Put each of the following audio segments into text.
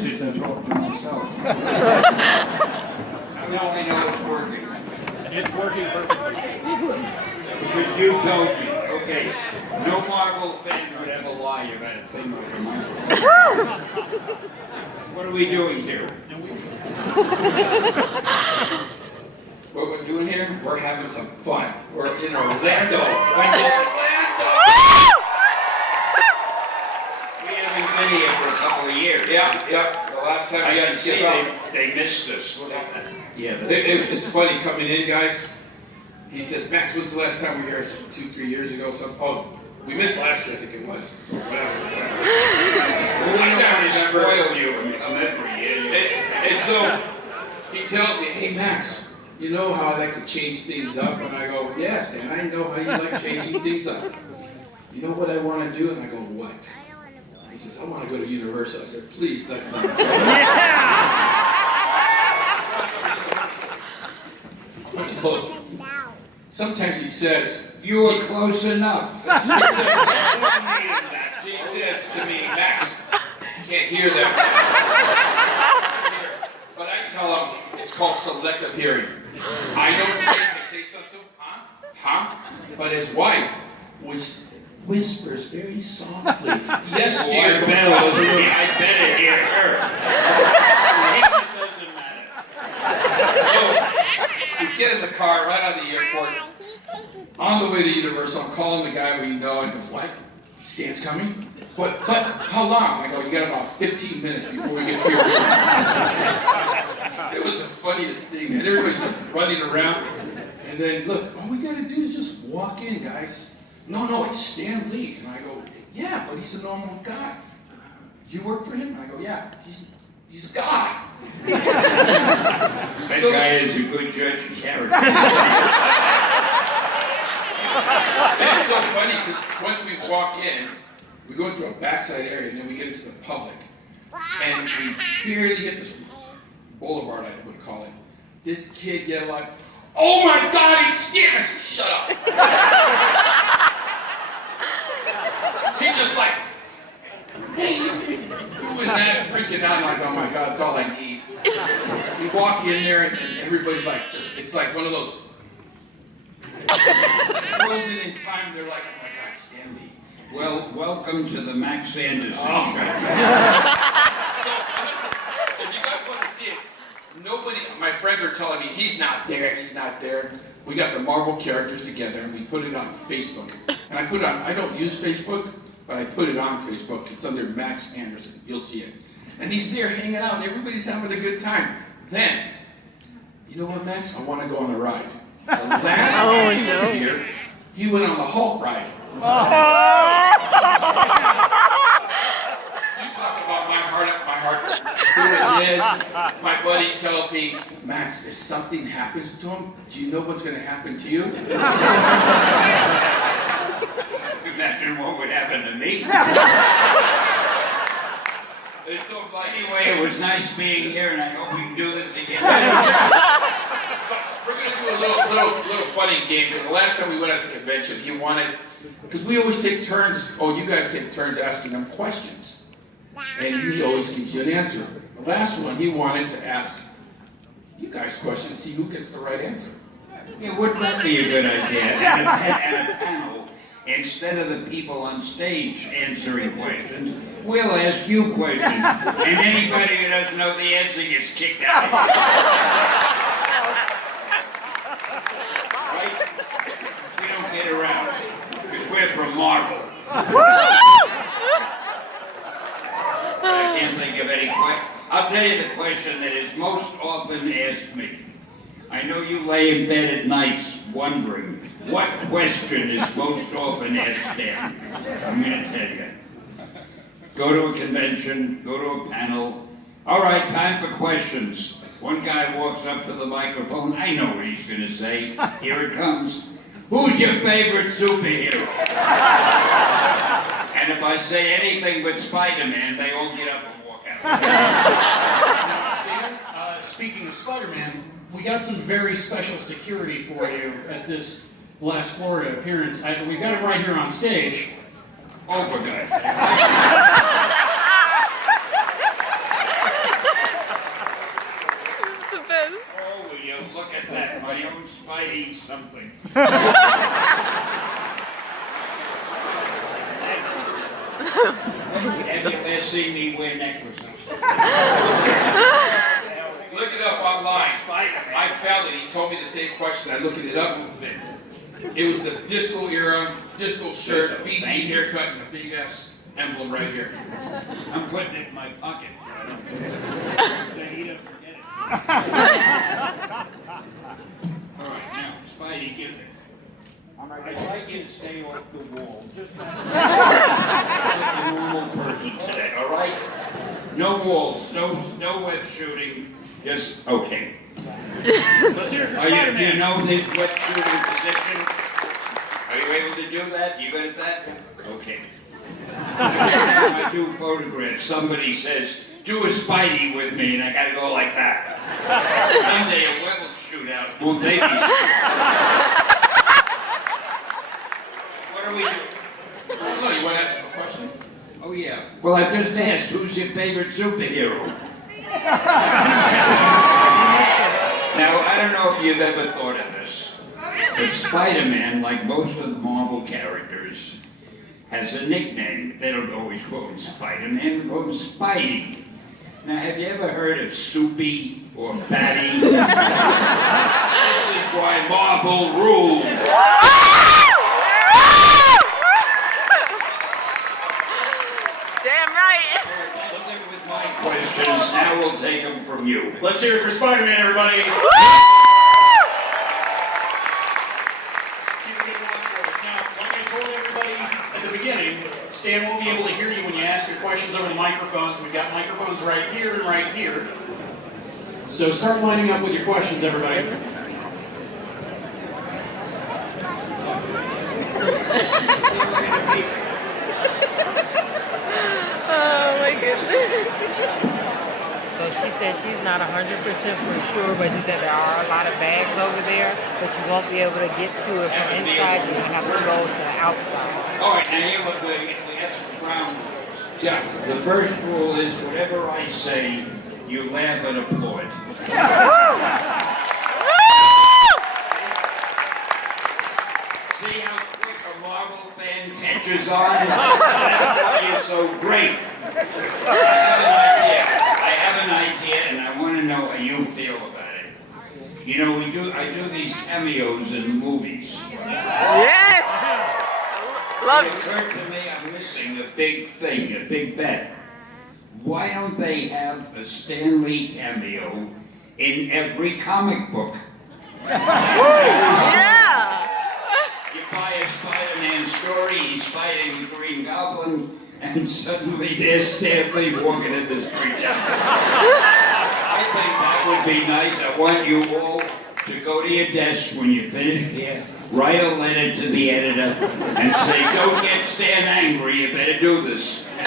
sit and talk to myself. I only know it's working. It's working perfectly. Because you told me, okay, no Marvel fan would ever lie about a thing like a microphone. What are we doing here? What we're doing here, we're having some fun. We're in Orlando. We haven't been here for a couple of years. Yeah. The last time we had to see they missed us. Yeah. It's funny coming in, guys. He says, Max, when's the last time we were here? 2-3 years ago? We missed last year, I think it was. Whatever. I can't spoil you every year. And so he tells me, hey, Max, you know how I like to change things up? And I go, yes, Dan, I know how you like changing things up. You know what I want to do? And I go, what? He says, I want to go to Universal. I said, please, that's not good. Let me close it. Sometimes he says, you were close enough. He says to me, Max, you can't hear that. But I tell him, it's called selective hearing. I don't say something, huh? But his wife whispers very softly, yes, dear, I better hear her. So, we get in the car right out of the airport. On the way to Universal, I'm calling the guy we know, and goes, what? Stan's coming? But how long? I go, you got about 15 minutes before we get to your It was the funniest thing, man. Everybody's just running around. And then, look, all we got to do is just walk in, guys. No, it's Stan Lee. And I go, yeah, but he's a normal guy. You work for him? And I go, yeah, he's a guy. That guy is a good judge of character. It's so funny because once we walk in, we go into a backside area and then we get into the public. And we barely hit this boulevard, I would call it. This kid yelled like, oh my God, it's Stan! I said, shut up. He just like, doing that, freaking out. I'm like, oh my God, it's all I need. We walk in there and everybody's like, it's like one of those frozen in time. They're like, oh my God, Stan Lee. Well, welcome to the Max Anderson show. If you guys want to see it, my friends are telling me, he's not there. We got the Marvel characters together and we put it on Facebook. And I don't use Facebook, but I put it on Facebook. It's under Max Anderson. You'll see it. And he's there hanging out and everybody's having a good time. Then, you know what, Max? I want to go on a ride. The last time he was here, he went on the Hulk ride. You talk about my heart doing this. My buddy tells me, Max, if something happens to him, do you know what's going to happen to you? Imagine what would happen to me. It's so funny. Anyway, it was nice being here, and I hope we can do this again. We're going to do a little funny game, because the last time we went at the convention, he wanted, because we always take turns, you guys take turns asking him questions. And he always gives you an answer. The last one, he wanted to ask you guys questions, see who gets the right answer. Yeah, wouldn't that be a good idea? And a panel, instead of the people on stage answering questions, we'll ask you questions. And anybody who doesn't know the answer gets kicked out. Right? We don't get around, because we're from Marvel. I can't think of any question. I'll tell you the question that is most often asked me. I know you lay in bed at nights wondering what question is most often asked Dan. I'm going to tell you. Go to a convention, go to a panel. All right, time for questions. One guy walks up to the microphone. I know what he's going to say. Here it comes. Who's your favorite superhero? And if I say anything but Spider-Man, they all get up and walk out. Now, Stan, speaking of Spider-Man, we got some very special security for you at this last Florida appearance. We've got it right here on stage. Over, guys. look at that. My own Spidey something. Have you ever seen me wear necklaces? Look it up online. I found it. He told me the same question. I looked it up. It was the disco era, disco shirt, BT haircut, and a big ass emblem right here. I'm putting it in my pocket. So he doesn't forget it. All right, now, Spidey, give it. I'd like you to stay off the wall. Just like a normal person today, all right? No walls, no web shooting, just, okay. Let's hear it for Spider-Man. Do you know the web shooting position? Are you able to do that? You good at that? Okay. Every time I do photographs, somebody says, do a Spidey with me, and I gotta go like that. Someday a web will shoot out. Well, babies. What are we doing? Oh, you want to ask him a question? Oh, yeah. Well, I just asked, who's your favorite superhero? Now, I don't know if you've ever thought of this, but Spider-Man, like most of the Marvel characters, has a nickname. They don't always call him Spider-Man, they call him Spidey. Now, have you ever heard of Soupy or Batty? This is why Marvel rules. Damn right. Let's stick with my questions. Now we'll take them from you. Let's hear it for Spider-Man, everybody. Keep it in one voice. Now, like I told everybody at the beginning, Stan won't be able to hear you when you ask your questions over the microphones. We've got microphones right here and right here. So start lining up with your questions, everybody. Oh my goodness. So she said she's not 100% for sure, but she said there are a lot of bags over there, but you won't be able to get to it from inside. You have to go to the outside. All right, now here we got some ground rules. Yeah, the first rule is whatever I say, you laugh and applaud. See how quick a Marvel fan catches on? Everybody is so great. I have an idea, and I want to know how you feel about it. You know, I do these cameos in the movies. Yes. Love It it. occurred to me I'm missing a big thing, a big bet. Why don't they have a Stan Lee cameo in every comic book? Yeah. You buy a Spider-Man story, he's fighting the Green Goblin, and suddenly there's Stan Lee walking in the street. I think that would be nice. I want you all to go to your desk when you finish here, write a letter to the editor, and say, don't get Stan angry, you better do this. Then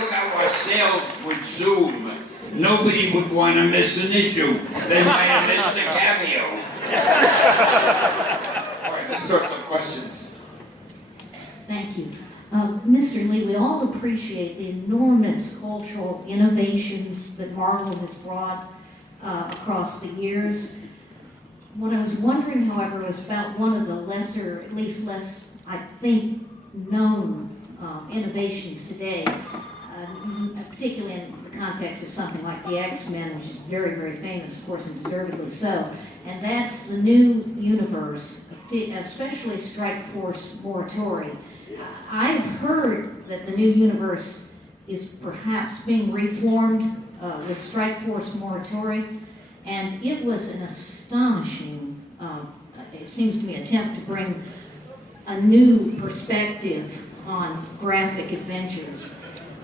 look how our sales would zoom. Nobody would want to miss an issue. They might have missed the cameo. All right, let's start some questions. Thank you. Mr. Lee, we all appreciate the enormous cultural innovations that Marvel has brought across the years. What I was wondering, however, was about one of the lesser, at least less, I think, known innovations today, particularly in the context of something like the X-Men, which is very, very famous, of course, and deservedly so. And that's the new universe, especially Strike Force Morituri. I've heard that the new universe is perhaps being reformed with Strike Force Morituri, and it was an astonishing, it seems to me, attempt to bring a new perspective on graphic adventures,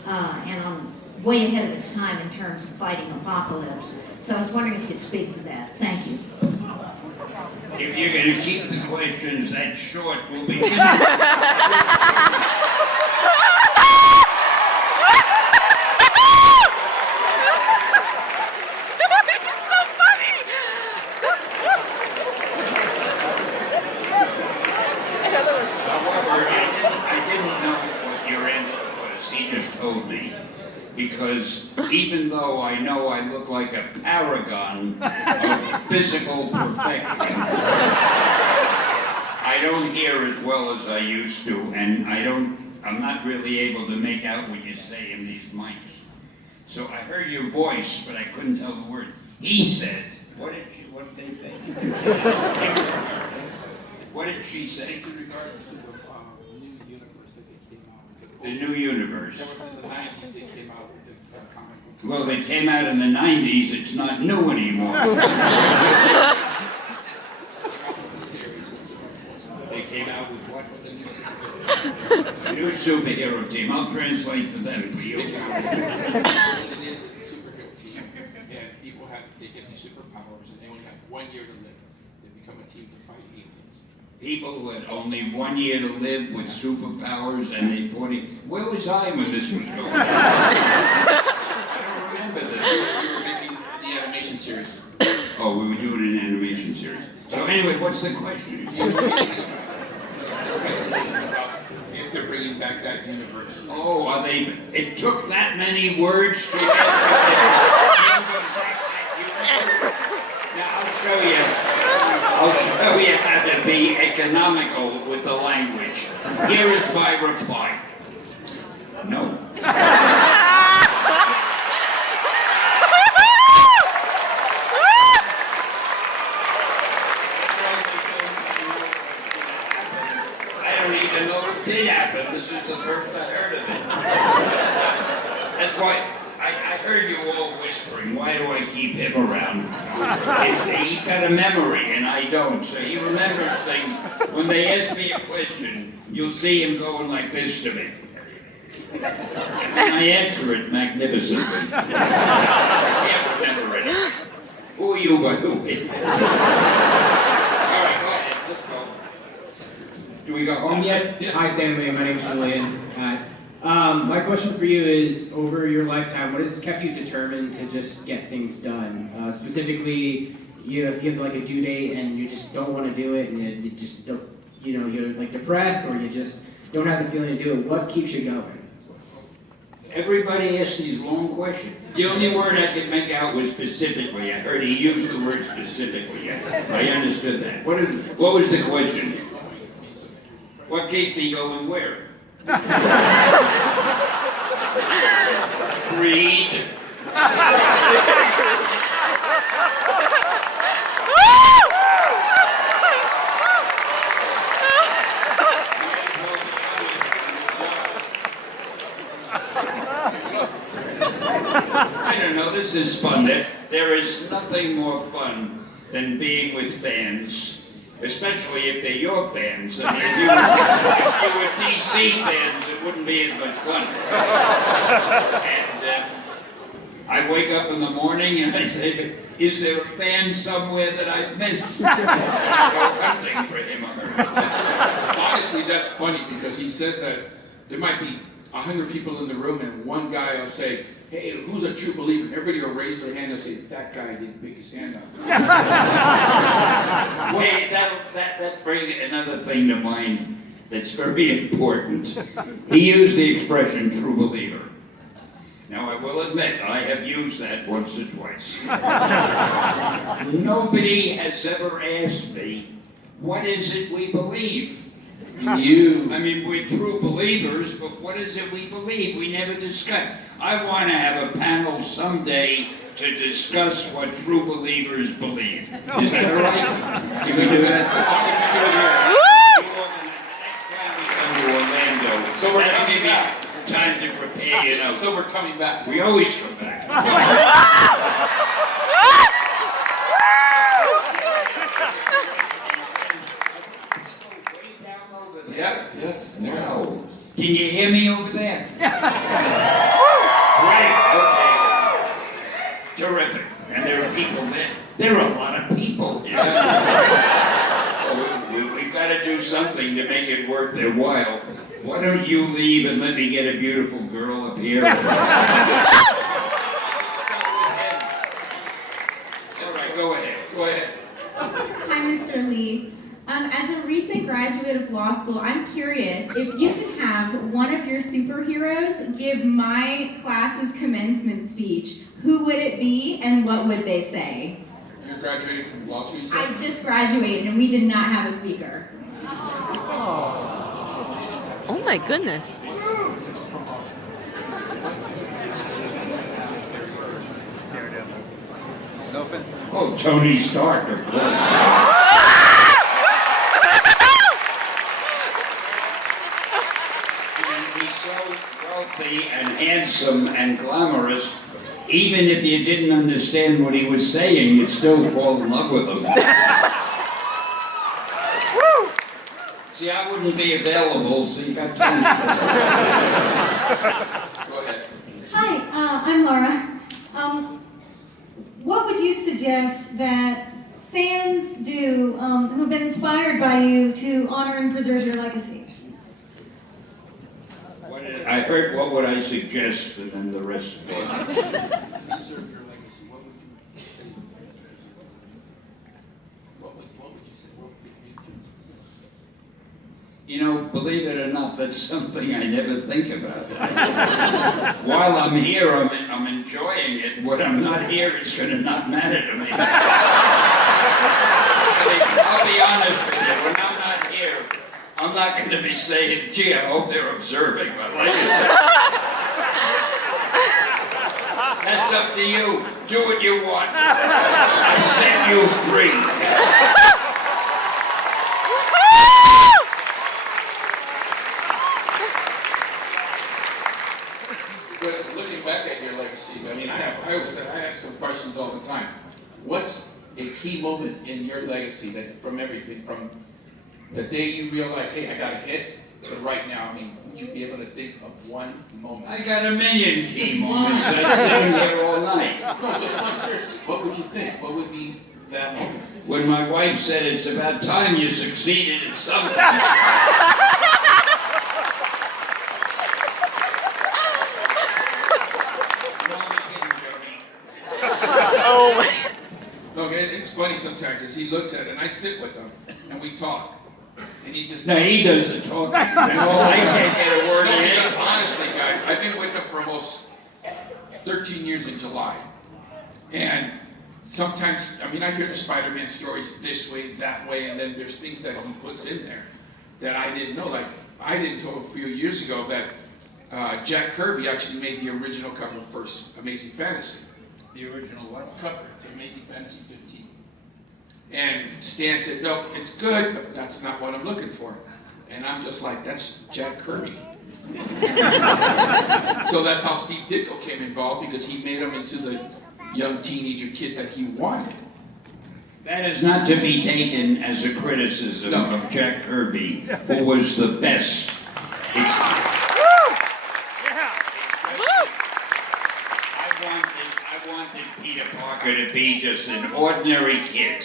and on way ahead of its time in terms of fighting apocalypse. So I was wondering if you could speak to that. Thank you. If you're going to keep the questions that short, we'll be It's so funny. However, I didn't know what your answer was. He just told me. Because even though I know I look like a paragon of physical perfection, I don't hear as well as I used to, and I'm not really able to make out what you say in these mics. So I heard your voice, but I couldn't tell the word. He said, what did they say? What did she say? It's in regards to the new universe that they came out with. The new universe. That was in the 90s they came out with the comic book. Well, they came out in the 90s, it's not new anymore. They came out with what? The new superhero team. I'll translate for them for you. It is a superhero team, and people they get these superpowers, and they only have 1 year to live. They become a team to fight aliens. People who had only 1 year to live with superpowers and they fought it. Where was I when this was going on? I don't remember this. We were making the animation series. Oh, we were doing an animation series. So anyway, what's the question? If they're bringing back that universe. Oh, are they? It took that many words to get Now I'll show you how to be economical with the language. Here is my reply. No. I don't even know it did happen. This is the first I heard of it. That's why I heard you all whispering. Why do I keep him around? He's got a memory and I don't. So he remembers things. When they ask me a question, you'll see him going like this to me. And I answer it magnificently. I can't remember it. Who are you, by the way? All right, go ahead. Let's go. Do we go home yet? Hi Stanley, my name is Julian. My question for you is, over your lifetime, what has kept you determined to just get things done? Specifically, if you have like a due date and you just don't want to do it, and you just don't, you're like depressed, or you just don't have the feeling to do it, what keeps you going? Everybody asks these long questions. The only word I could make out was specifically. I heard he used the word specifically. I understood that. What was the question? What keeps me going where? Greed. I don't know, this is fun. There is nothing more fun than being with fans, especially if they're your fans. I mean, if you were DC fans, it wouldn't be as much fun. And I wake up in the morning and I say, is there a fan somewhere that I've missed? I go hunting for him or her. Honestly, that's funny because he says that there might be 100 people in the room and one guy will say, hey, who's a true believer? And everybody will raise their hand and say, that guy didn't pick his hand up. Hey, that brings another thing to mind that's very important. He used the expression true believer. Now, I will admit, I have used that once or twice. Nobody has ever asked me, what is it we believe? I mean, we're true believers, but what is it we believe? We never discuss. I want to have a panel someday to discuss what true believers believe. Is that all right? Can we do that? Next time we come to Orlando, So we're that'll coming give me back. time to prepare, you know. So we're coming back. We always come back. Yeah, yes, there it is. Wow. Can you hear me over there? Great, okay. Terrific. And there are people there. There are a lot of people here. We've got to do something to make it worth their while. Why don't you leave and let me get a beautiful girl up here? All right, go ahead. Go ahead. Hi, Mr. Lee. As a recent graduate of law school, I'm curious if you could have have one of your superheroes give my class's commencement speech, who would it be and what would they say? You graduated from law school, you said? I just graduated and we did not have a speaker. Oh my goodness. Oh, Tony Stark, of course. He's so wealthy and handsome and glamorous. Even if you didn't understand what he was saying, you'd still fall in love with him. See, I wouldn't be available, so you got time. Go ahead. Hi, I'm Laura. What would you suggest that fans do who have been inspired by you to honor and preserve your legacy? I heard what would I suggest, and then the rest of it. You know, believe it or not, that's something I never think about. While I'm here, I'm enjoying it. When I'm not here, it's going to not matter to me. I'll be honest with you. When I'm not here, I'm not going to be saying, gee, I hope they're observing. But like I said, that's up to you. Do what you want. I set you free. But looking back at your legacy, I mean, I ask them questions all the time. What's a key moment in your legacy that from everything, from the day you realize, hey, I got a hit, to right now? I mean, would you be able to think of one moment? I got a million key moments. I'm sitting here all night. No, just one, seriously. What would you think? What would be that moment? When my wife said it's about time you succeeded at something. Oh my. Look, it's funny sometimes, as he looks at it, and I sit with him, and we talk, and he just... No, he does the talking. I can't get a word No, in. because honestly, guys, I've been with him for almost 13 years in July. And sometimes, I mean, I hear the Spider-Man stories this way, that way, and then there's things that he puts in there that I didn't know. Like, I didn't know a few years ago that Jack Kirby actually made the original cover of First Amazing Fantasy. The original what? Cover to Amazing Fantasy 15. And Stan said, no, it's good, but that's not what I'm looking for. And I'm just like, that's Jack Kirby. So that's how Steve Ditko came involved, because he made him into the young teenager kid that he wanted. That is not to be taken as a criticism of Jack Kirby, who was the best. I wanted Peter Parker to be just an ordinary kid.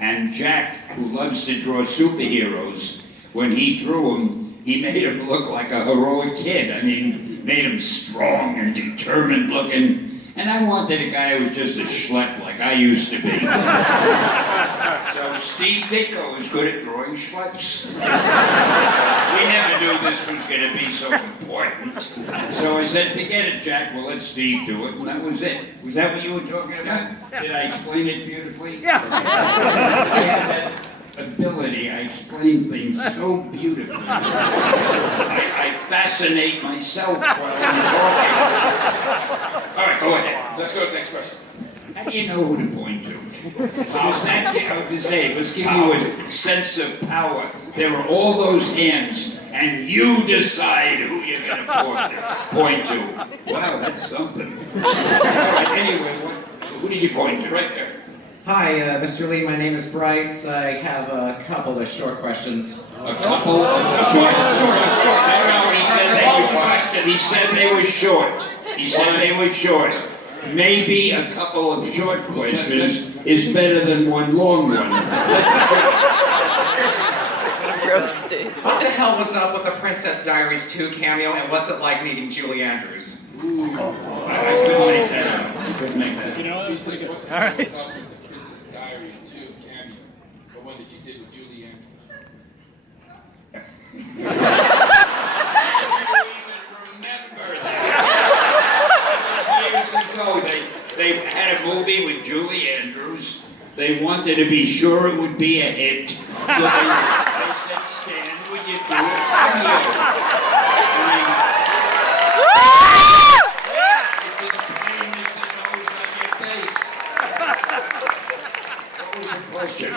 And Jack, who loves to draw superheroes, when he drew him, he made him look like a heroic kid. I mean, made him strong and determined looking. And I wanted a guy who was just a schlep like I used to be. So Steve Ditko is good at drawing schleps. We never knew this was going to be so important. So I said, forget it, Jack, we'll let Steve do it. And that was it. Was that what you were talking about? Did I explain it beautifully? Yeah. I had that ability. I explain things so beautifully. I fascinate myself while I'm talking. All right, go ahead. Let's go to the next question. How do you know who to point to? Does that, I was to say, let's give you a sense of power. There are all those hands, and you decide who you're going to point to. Wow, that's something. All right, anyway, who did you point to? Right there. Hi, Mr. Lee. My name is Bryce. I have a couple of short questions. A couple of short. No, he said they were short. He said they were short. Maybe a couple of short questions is better than one long one. Roasted. What the hell was up with the Princess Diaries 2 cameo, and what's it like meeting Julie Andrews? I couldn't make that up. I couldn't make that up. You know, that was like All right. The Princess Diary 2 cameo, the one that you did with Julie Andrews. movie with Julie Andrews. They wanted to be sure it would be a hit. So they said, Stan, would you do a cameo? What was the question?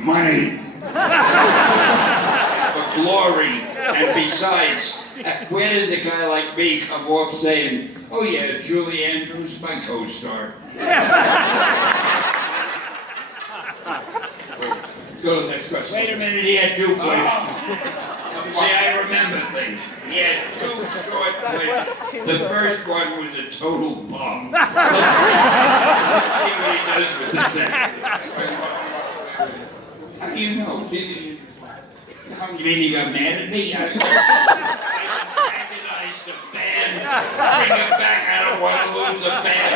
Money. For glory. And besides, where does a guy like me come off saying, oh yeah, Julie Andrews, my co-star? Let's go to the next question. Wait a minute, he had two questions. See, I remember things. He had two short questions. The first one was a total bomb. Let's see what he does with the second. How do you know? You mean he got mad at me? I antagonized a fan. Bring it back. I don't want to lose a fan.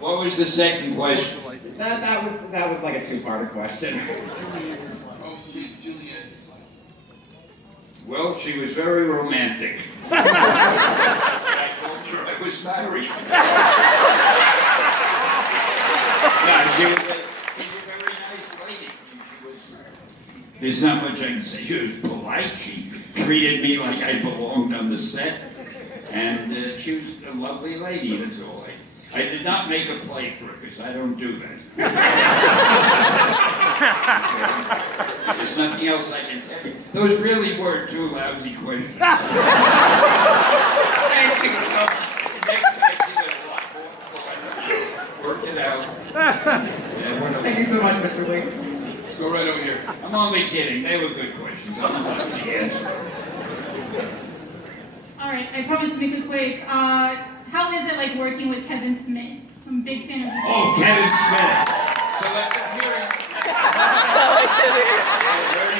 What was the second question? That was like a two-parter question. Julie Andrews. Well, she was very romantic. I told her I was married. No, she was a very nice lady. There's not much I can say. She was polite. She treated me like I belonged on the set. And she was a lovely lady, that's all. I did not make a play for her, because I don't do that. There's nothing else I can tell you. Those really were two lousy questions. Thank you so much. Next time, give it a lot more. Work it out. Thank you so much, Mr. Lee. Let's go right over here. I'm only kidding. They were good questions. I'm not the answer. All right, I promise to make it quick. How is it like working with Kevin Smith? I'm a big fan of him. Oh, Kevin Smith. So let them hear it. I heard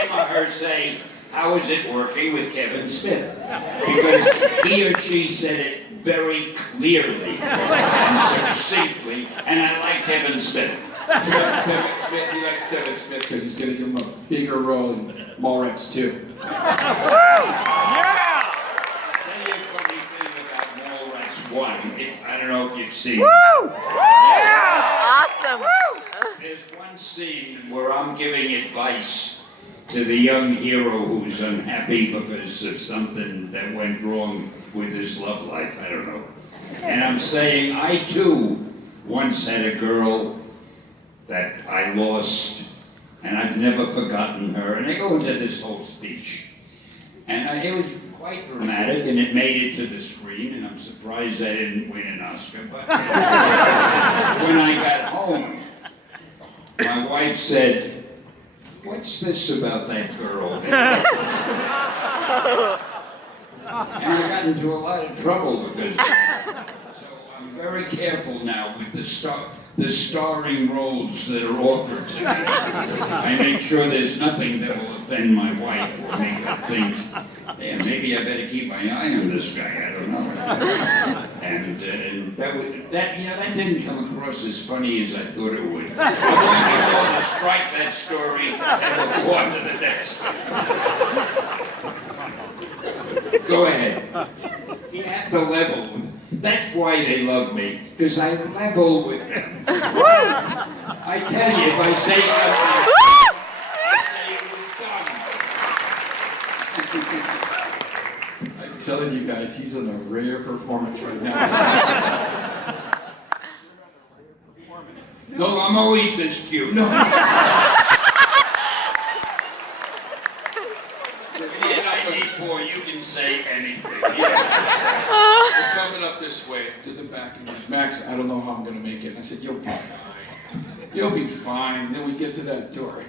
him or her say, how is it working with Kevin Smith? Because he or she said it very clearly and succinctly, and I like Kevin Smith. Kevin Smith, he likes Kevin Smith because he's going to give him a bigger role in Mallrats 2. I don't know if you've seen it. Awesome. There's one scene where I'm giving advice to the young hero who's unhappy because of something that went wrong with his love life, I don't know. And I'm saying, I too once had a girl that I lost, and I've never forgotten her. And I go into this whole speech. And it was quite dramatic, and it made it to the screen, and I'm surprised I didn't win an Oscar. But when I got home, my wife said, what's this about that girl? And I got into a lot of trouble because of that. So I'm very careful now with the starring roles that are offered to me. I make sure there's nothing that will offend my wife or make her think, yeah, maybe I better keep my eye on this guy. I don't know. And that didn't come across as funny as I thought it would. I'm going to strike that story and we'll go on to the next. Go ahead. You have to level. That's why they love me, because I level with them. I tell you, if I say something, I say it was done. I'm telling you guys, he's in a rare performance right now. No, I'm always this cute. No. Before you can say anything. We're coming up this way to the back and like, Max, I don't know how I'm going to make it. And I said, you'll be fine. You'll be fine. Then we get to that door.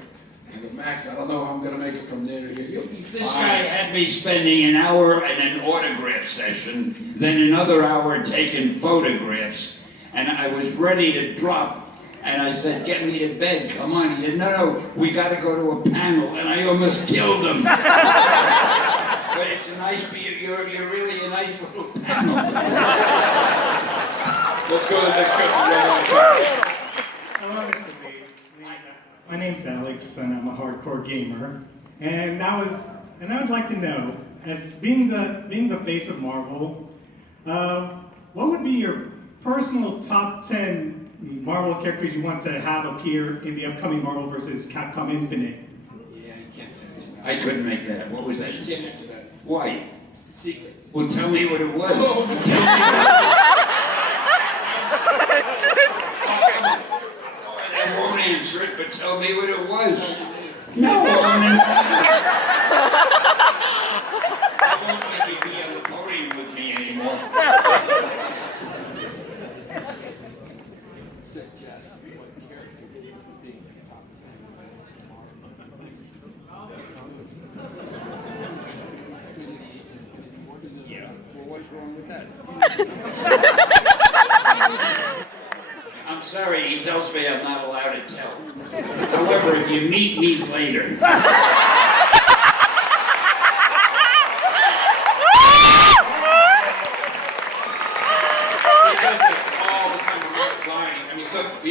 I go, Max, I don't know how I'm going to make it from there to here. You'll be fine. This guy had me spending an hour in an autograph session, then another hour taking photographs, and I was ready to drop. And I said, get me to bed, come on. He said, no, we got to go to a panel. And I almost killed him. But it's a nice, you're really a nice little panel. Let's go to the next question. Hello, Mr. B. My name's Alex, and I'm a hardcore gamer. And I would like to know, as being the face of Marvel, what would be your personal top 10 Marvel characters you want to have appear in the upcoming Marvel vs. Capcom Infinite? Yeah, you can't say this. I couldn't make that. What was that? You can't answer that. Why? Secret. Well, tell me what it was. I won't answer it, but tell me what it was. No. I won't let you be on the podium with me anymore. Yeah. Well, what's wrong with that? I'm sorry, he tells me I'm not allowed to tell. However, if you meet me later.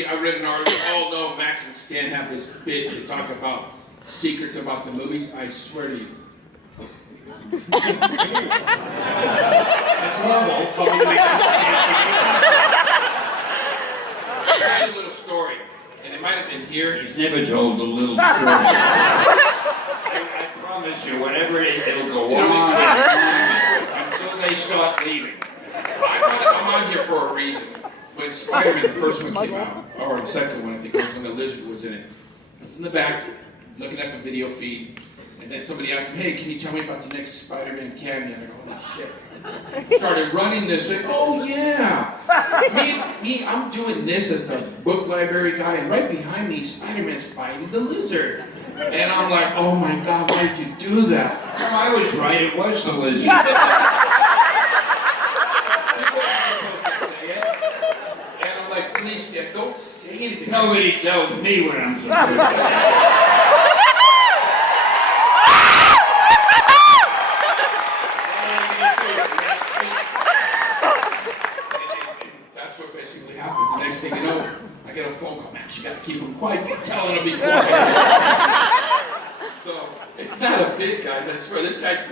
I read an article, oh no, Max and Stan have this bit to talk about secrets about the movies. I swear to you. That's Marvel. Following Max and I'll tell you a little story, and it might have been here. He's never told a little story. I promise you, whatever it is, it'll go on until they start leaving. I'm on here for a reason. When Spider-Man, the first one came out, or the second one, I think, when the lizard was in it, I was in the back, looking at the video feed, and then somebody asked me, hey, can you tell me about the next Spider-Man cameo? I go, holy shit. Started running this, like, oh yeah! Me, I'm doing this as the book library guy, and right behind me, Spider-Man's fighting the lizard. And I'm like, oh my God, why did you do that? No, I was right, it was the lizard. Please, yeah, don't say anything. Nobody tells me what I'm supposed to do. That's what basically happens. The next thing you know, I get a phone call. Man, you gotta keep them quiet. You're telling them to be quiet. So, it's not a bit, guys. I swear, this guy,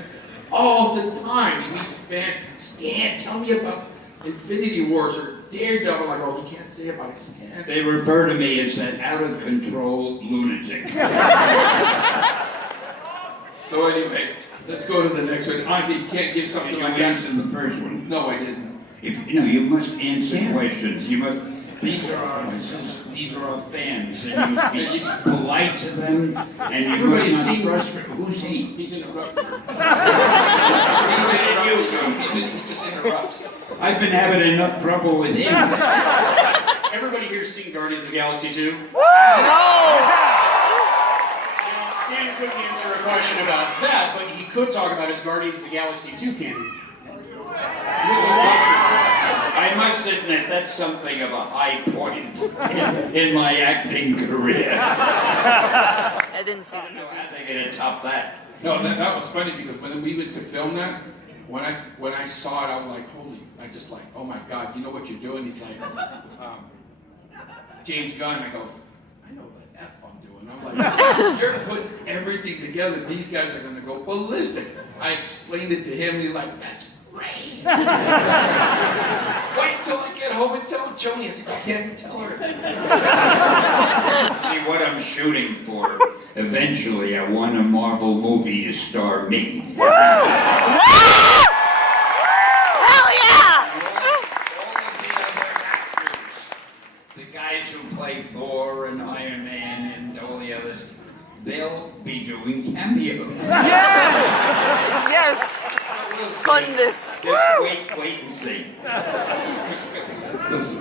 all the time, he meets fans. Stan, tell me about Infinity Wars or Daredevil. I go, he can't say about it. Stan. They refer to me as an out-of-control lunatic. So anyway, let's go to the next one. Honestly, you can't give something like that. You answered the first one. No, I didn't. If you know, you must answer questions. You must. These are our fans, and you must be polite to them, and you Everybody's must not seen frustrate. Who's he? He's interrupting. He just interrupts. I've been having enough trouble with him. Everybody here's seen Guardians of the Galaxy 2? No! Stan couldn't answer a question about that, but he could talk about his Guardians of the Galaxy 2 canon. I must admit, that's something of a high point in my acting career. I didn't see the movie. How they gonna top that? No, that was funny because when we went to film that, when I saw it, I was like, I just like, oh my God, you know what you're doing? He's like, James Gunn. I go, I know what the F I'm doing. I'm like, you're putting everything together. These guys are gonna go ballistic. I explained it to him. He's like, that's great. Wait till I get home and tell Joni. I said, I can't tell her. See, what I'm shooting for, eventually I want a Marvel movie to star me. Hell yeah! The guys who play Thor and Iron Man and all the others, they'll be doing cameos. Yes! Funness! Just wait and see. Listen.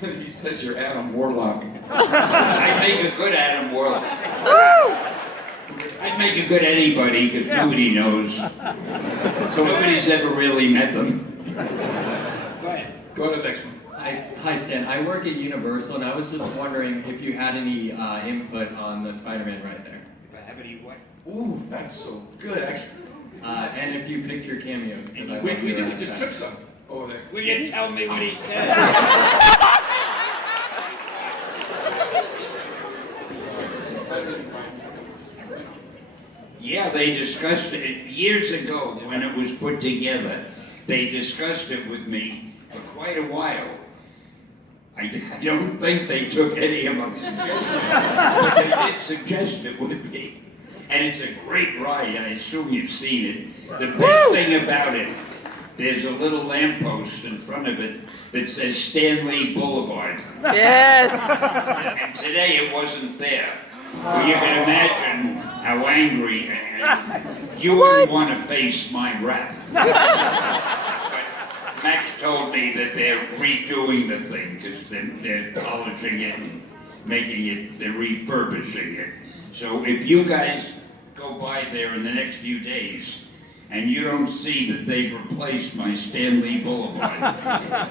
He said you're Adam Warlock. I'd make a good Adam Warlock. I'd make a good anybody, because nobody knows. So nobody's ever really met them. Go ahead. Go to the next one. Hi Stan, I work at Universal and I was just wondering if you had any input on the Spider-Man right there. If I have any what? Ooh, that's so good, actually. And if you picked your cameos. We just took some over there. Will you tell me what he said? Yeah, Yeah, they discussed it years ago when it was put together. They discussed it with me for quite a while. I don't think they took any of my suggestions, but they did suggest it with me. And it's a great ride. I assume you've seen it. The best thing about it, there's a little lamppost in front of it that says Stanley Boulevard. Yes. And today it wasn't there. Well, you can imagine how angry you wouldn't want to face my wrath. But Max told me that they're redoing the thing because they're polishing it and making it, they're refurbishing it. So if you guys go by there in the next few days and you don't see that they've replaced my Stanley Boulevard,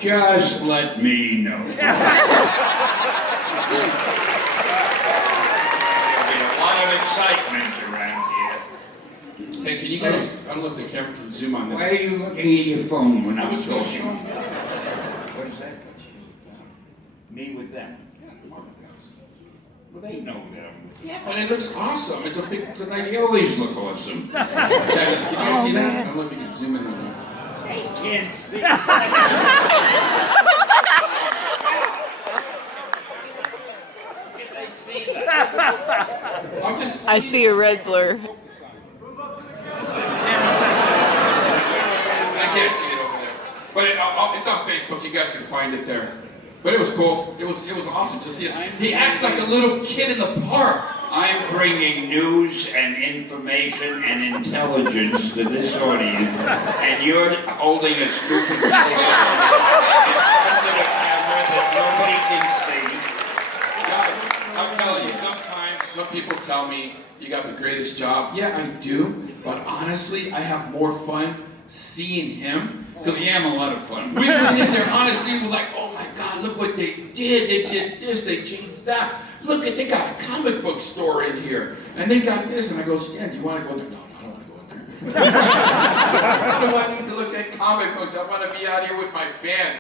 just let me know. A lot of excitement around here. Hey, can you guys, I don't know if the camera can zoom on this. Why are you looking at your phone when I I'm was gonna talking? show you. What is that? Me with them? Well, they know that I'm with them. Yeah, but it looks awesome. It's a nice. They always look awesome. Can you guys see that? I don't know if you can zoom in on that. They can't see. I see a red blur. I can't see it over there, but it's on Facebook. You guys can find it there. But it was cool. It was awesome to see it. He acts like a little kid in the park. I'm bringing news and information and intelligence to this audience, and you're holding a stupid thing in front of the camera that nobody can see. Guys, I'm telling you, sometimes some people tell me you got the greatest job. Yeah, I do. But honestly, I have more fun seeing him. Because I am a lot of fun. We went in there, honestly, it was like, oh my God, look what they did. They did this, they changed that. Look, they got a comic book store in here. And they got this. And I go, Stan, do you want to go there? No, I don't want to go in there. What do I need to look at comic books? I want to be out here with my fans.